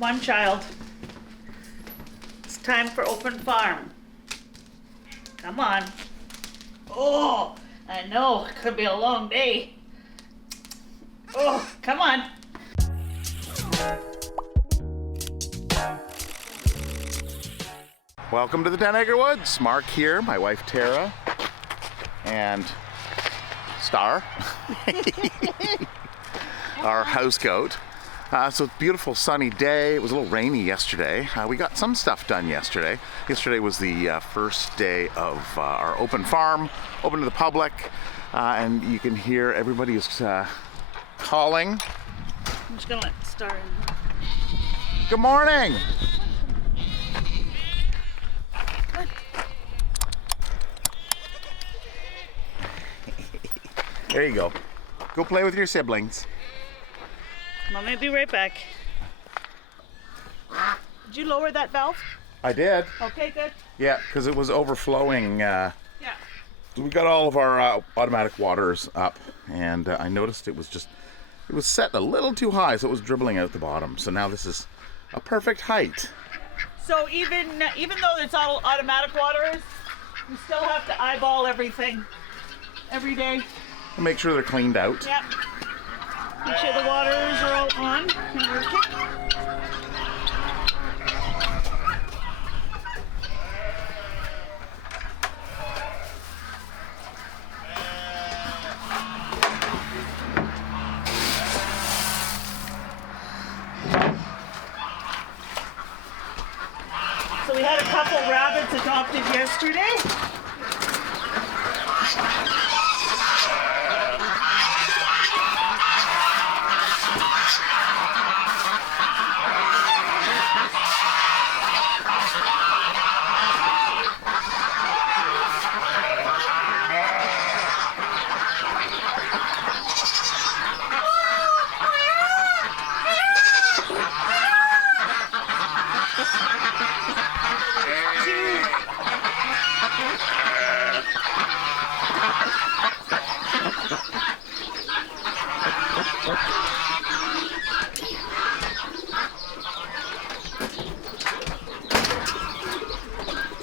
Come on, child. It's time for open farm. Come on. Oh, I know. It could be a long day. Oh, come on. Welcome to the 10 Acre Woods. Mark here, my wife Tara, and Star, our house goat. So it's a beautiful sunny day. It was a little rainy yesterday. We got some stuff done yesterday. Yesterday was the first day of our open farm, open to the public, and you can hear everybody is calling. I'm just gonna let Star in. Good morning. There you go. Go play with your siblings. Mommy will be right back. Did you lower that valve? I did. Okay, good. Yeah, because it was overflowing. Yeah. We got all of our automatic waters up, and I noticed it was set a little too high, so it was dribbling out the bottom. So now this is a perfect height. So even though it's all automatic waters, you still have to eyeball everything every day. And make sure they're cleaned out. Yep. Make sure the waters are all on and working. So we had a couple rabbits adopted yesterday.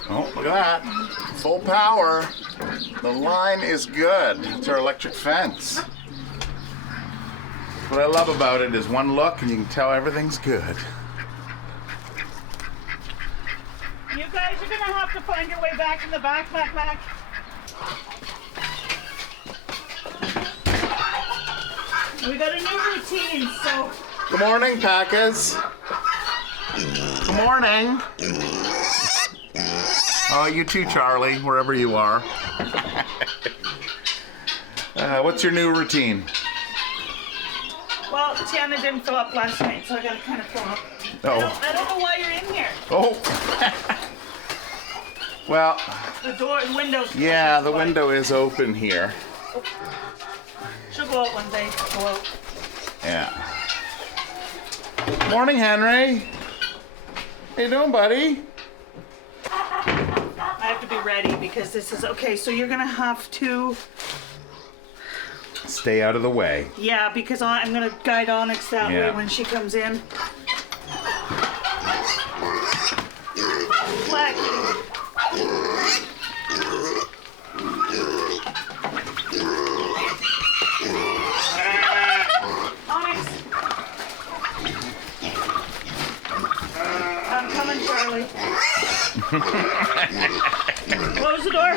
Oh, look at that. Full power. The line is good. It's our electric fence. What I love about it is one look and you can tell everything's good. You guys are gonna have to find your way back in the back. We got a new routine, so. Good morning, Packers. Good morning. Oh, you too, Charlie, wherever you are. What's your new routine? Well, Tiana didn't fill up last night, so I gotta kind of fill up. Oh. I don't know why you're in here. Oh. Well. The window's Yeah, the window is open here. She'll go out one day. Go out. Yeah. Morning, Henry. How you doing, buddy? I have to be ready because this is okay. So you're gonna have to stay out of the way. Yeah, because I'm gonna guide Onyx that way Yeah. when she comes in. Black. Onyx. I'm coming, Charlie. Close the door.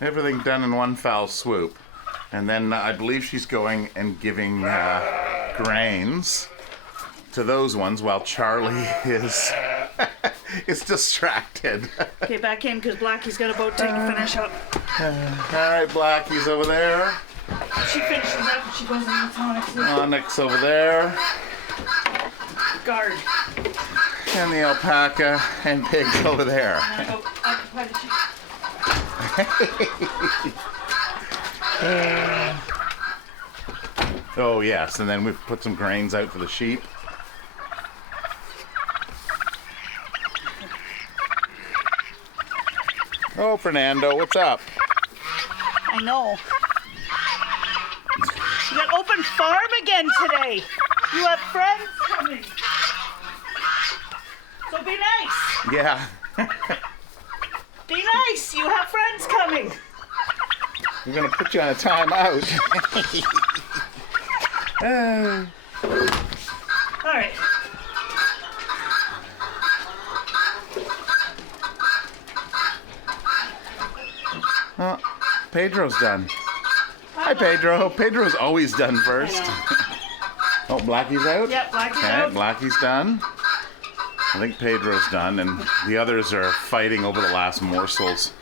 Everything done in one foul swoop. And then I believe she's going and giving grains to those ones while Charlie is is distracted. Okay, back in because Blackie's got a boat to finish up. All right, Blackie's over there. She finishes up and she goes in the Onyx. Onyx over there. Guard. And the alpaca and pigs over there. I'm gonna go occupy the sheep. Oh yes, and then we've put some grains out for the sheep. Oh, Fernando, what's up? I know. You got open farm again today. You have friends coming. So be nice. Yeah. Be nice. You have friends coming. We're gonna put you on a timeout. All right. Oh, Pedro's done. Hi, Pedro. Pedro's always done first. Oh, Blackie's out? Yep, Blackie's out. Okay, Blackie's done. I think Pedro's done, and the others are fighting over the last morsels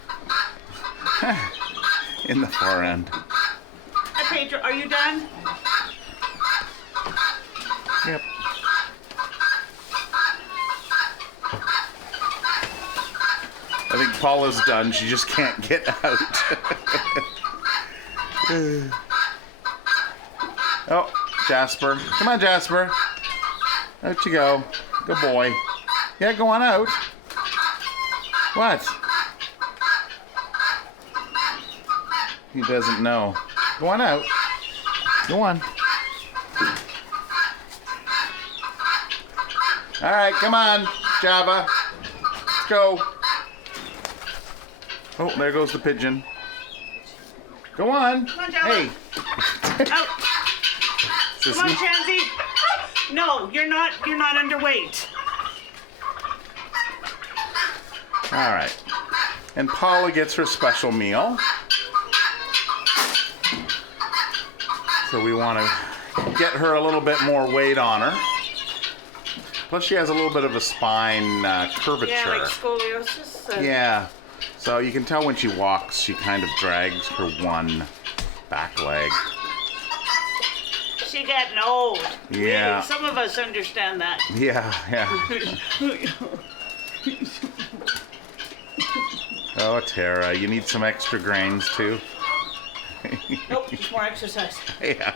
in the far end. Hi, Pedro. Are you done? Yep. I think Paula's done. She just can't get out. Oh, Jasper. Come on, Jasper. Out you go. Good boy. Yeah, go on out. What? He doesn't know. Go on out. Go on. All right, come on, Java. Let's go. Oh, there goes the pigeon. Go on. Come on, Java. Hey. Out. Come on, Chansey. No, you're not underweight. All right. And Paula gets her special meal. So we want to get her a little bit more weight on her. Plus she has a little bit of a spine curvature. Yeah, like scoliosis. Yeah. So you can tell when she walks, she kind of drags her one back leg. She getting old. Yeah. Really, some of us understand that. Yeah, yeah. Oh, Tara, you need some extra grains too? Nope, just more exercise. Yeah.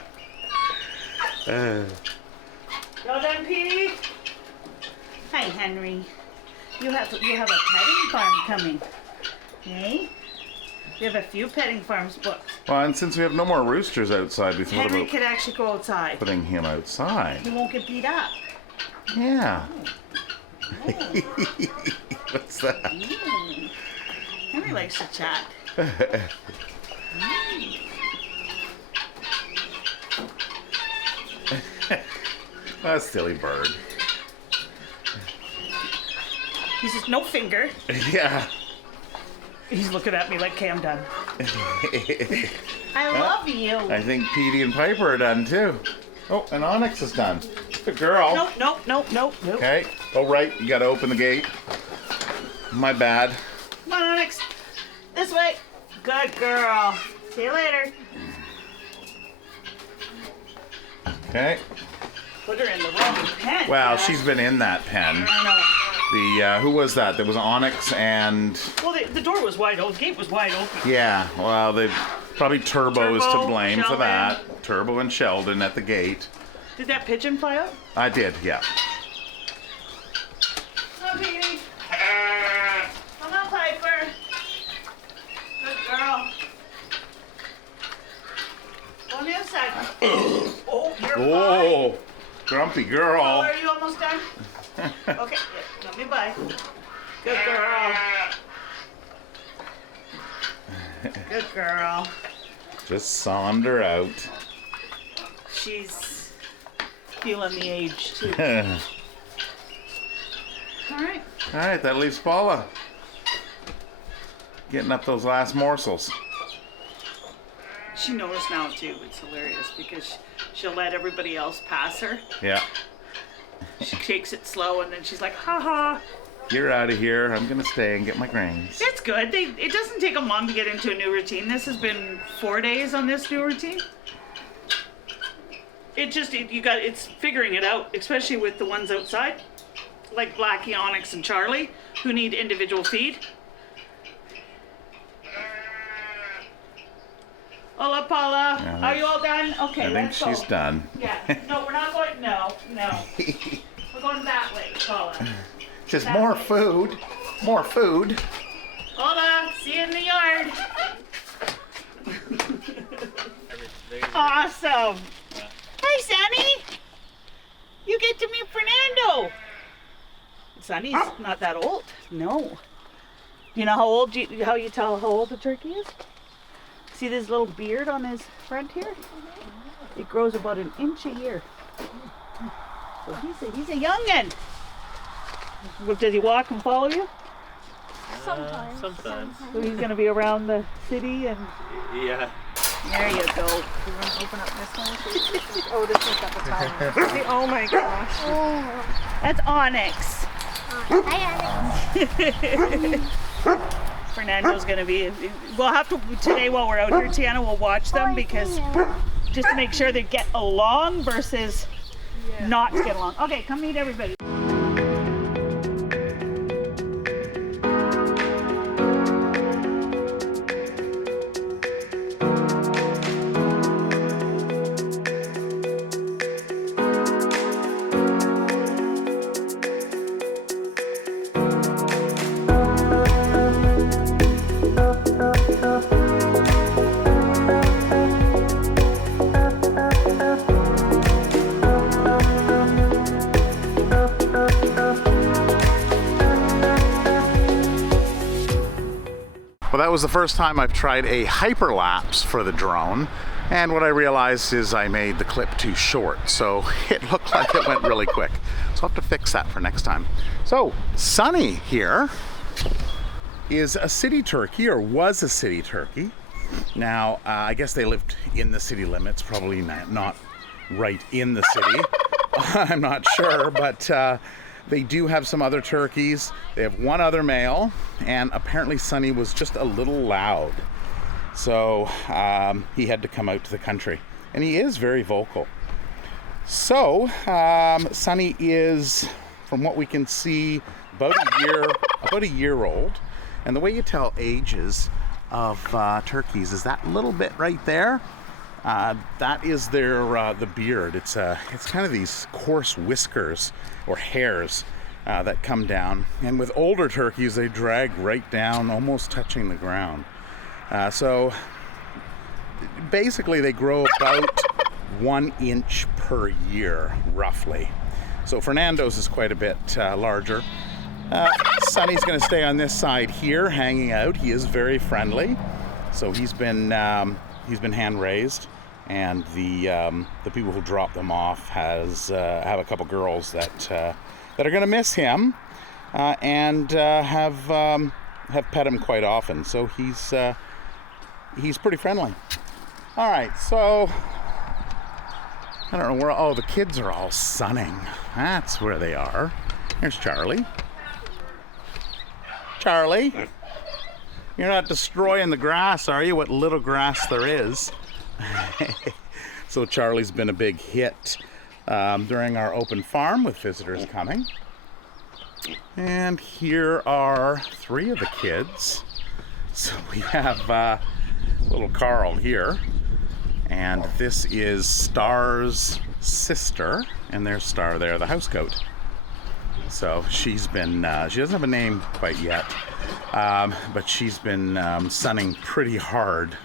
Well done, Petey. Hi, Henry. You have a petting farm coming. Hey? We have a few petting farms booked. Well, and since we have no more roosters outside, we thought Henry about could actually go outside. putting him outside. He won't get beat up. Yeah. Oh. What's that? Mm. Henry likes to chat. That silly bird. He says, no finger. Yeah. He's looking at me like, okay, I'm done. I love you. I think Petey and Piper are done too. Oh, and Onyx is done. Good girl. Nope. Okay. Oh, right. You got to open the gate. My bad. Come on, Onyx. This way. Good girl. See you later. Okay. Put her in the wrong pen. Well, yeah. she's been in that pen. I know. Who was that? There was Onyx and... Well, the door was wide open. The gate was wide open. Yeah, well, they probably Turbo is to Turbo, blame for Sheldon. that. Turbo and Sheldon at the gate. Did that pigeon fly out? I did, yeah. Come on, Petey. Come on, Piper. Good girl. Go on the outside. Oh, you're fine. Oh, grumpy girl. Oh, are you almost done? Okay, yeah, let me by. Good girl. Good girl. Just saunter out. She's feeling the age too. All right. All right, that leaves Paula. Getting up those last morsels. She knows now too. It's hilarious because she'll let everybody else pass her. Yeah. She takes it slow and then she's like, ha ha. You're out of here. I'm going to stay and get my grains. It's good. It doesn't take them long to get into a new routine. This has been 4 days on this new routine. It's figuring it out, especially with the ones outside, like Blackie, Onyx, and Charlie, who need individual feed. Hola, Paula. Yeah, Are you all done? Okay, I think let's go. she's done. Yeah. No, we're not going. No. We're going that way, Paula. Just That more way. food. More food. Hola. See you in the yard. Awesome. Hi, Sammy. You get to meet Fernando. Sonny's not that old. No. You know how you tell how old the turkey is? See this little beard on his front here? It grows about an inch a year. So he's a young'un. Does he walk and follow you? Sometimes. So he's gonna be around the city and. Yeah. There you go. You want to open up this one? Oh, this one's got the time. Oh my gosh. Oh. That's Onyx. Fernando's gonna be. We'll have to today while we're out here, Tiana. We'll watch them because just to make sure they get along versus not get along. Okay, come meet everybody. Well, that was the first time I've tried a hyperlapse for the drone, and what I realized is I made the clip too short, so it looked like it went really quick. So I'll have to fix that for next time. So, Sunny here is a city turkey, or was a city turkey. Now, I guess they lived in the city limits, probably not right in the city. I'm not sure, but they do have some other turkeys. They have one other male, and apparently Sunny was just a little loud. So he had to come out to the country. And he is very vocal. So Sunny is, from what we can see, about a year old. And the way you tell ages of turkeys is that little bit right there. That is their the beard. It's kind of these coarse whiskers or hairs that come down. And with older turkeys, they drag right down, almost touching the ground. So basically, they grow about 1 inch per year, roughly. So Fernando's is quite a bit larger. Sunny's going to stay on this side here, hanging out. He is very friendly. So he's been hand raised. And the people who drop them off have a couple girls that are going to miss him and have pet him quite often. So he's pretty friendly. All right, so I don't know where. Oh, the kids are all sunning. That's where they are. Here's Charlie. Charlie, you're not destroying the grass, are you? What little grass there is. So Charlie's been a big hit during our open farm with visitors coming. And here are 3 of the kids. So we have little Carl here, and this is Star's sister, and there's Star there, the house goat. So she's been, she doesn't have a name quite yet, but she's been sunning pretty hard.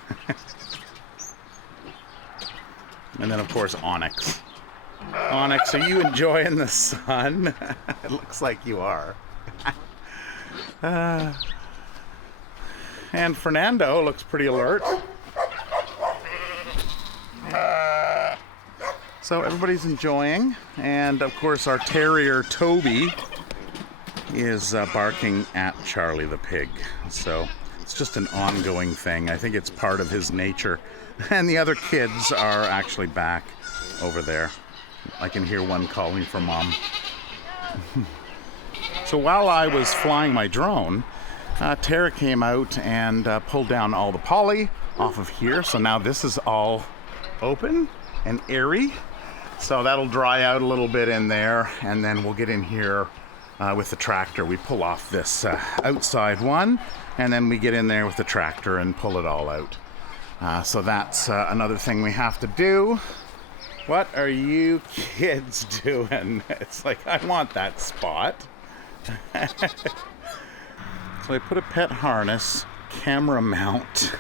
And then, of course, Onyx. Onyx, are you enjoying the sun? It looks like you are. And Fernando looks pretty alert. So everybody's enjoying. And, of course, our terrier, Toby, is barking at Charlie the pig. So it's just an ongoing thing. I think it's part of his nature. And the other kids are actually back over there. I can hear one calling for mom. So while I was flying my drone, Tara came out and pulled down all the poly off of here. So now this is all open and airy. So that'll dry out a little bit in there, and then we'll get in here with the tractor. We pull off this outside one, and then we get in there with the tractor and pull it all out. So that's another thing we have to do. What are you kids doing? It's like, I want that spot. So I put a pet harness camera mount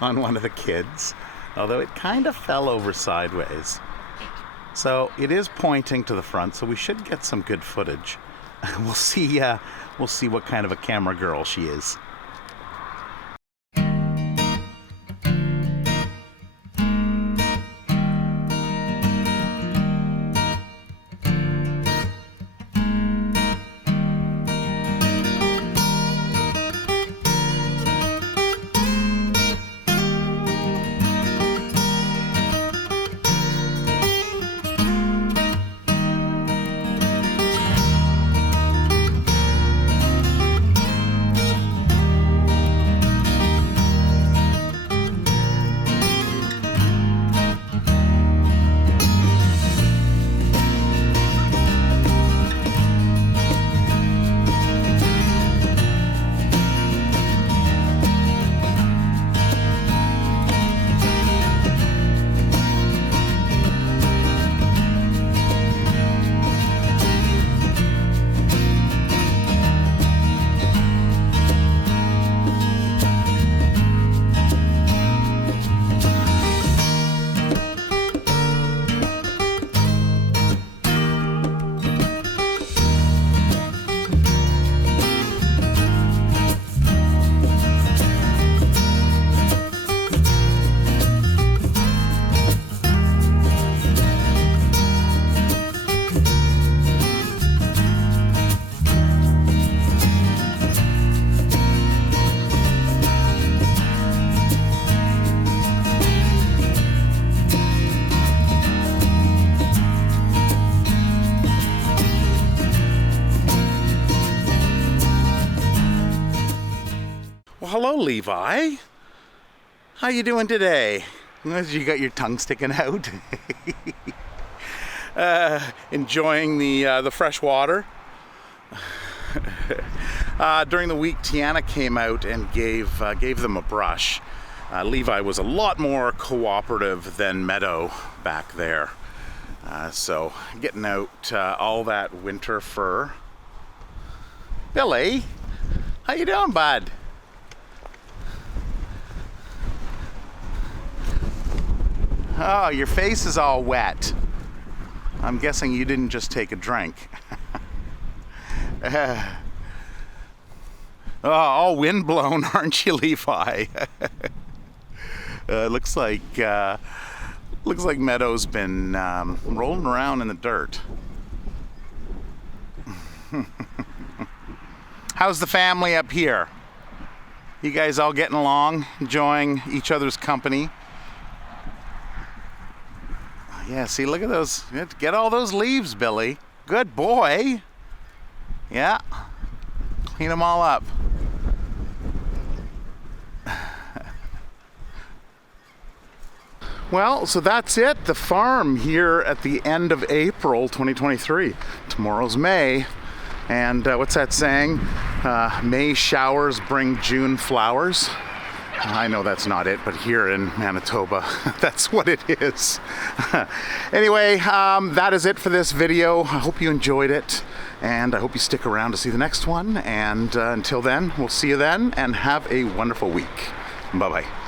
on one of the kids. although it kind of fell over sideways. So it is pointing to the front, so we should get some good footage. We'll see what kind of a camera girl she is. Well, hello, Levi. How you doing today? You got your tongue sticking out. Enjoying the fresh water. During the week, Tiana came out and gave them a brush. Levi was a lot more cooperative than Meadow back there. So getting out all that winter fur. Billy, how you doing, bud? Oh, your face is all wet. I'm guessing you didn't just take a drink. Oh, all windblown, aren't you, Levi? Looks like Meadow's been rolling around in the dirt. How's the family up here? You guys all getting along, enjoying each other's company? Yeah, see, look at those. Get all those leaves, Billy. Good boy. Yeah. Clean them all up. Well, so that's it. The farm here at the end of April 2023. Tomorrow's May. And what's that saying? May showers bring June flowers. I know that's not it, but here in Manitoba, that's what it is. Anyway, that is it for this video. I hope you enjoyed it, and I hope you stick around to see the next one. And until then, we'll see you then, and have a wonderful week. Bye-bye.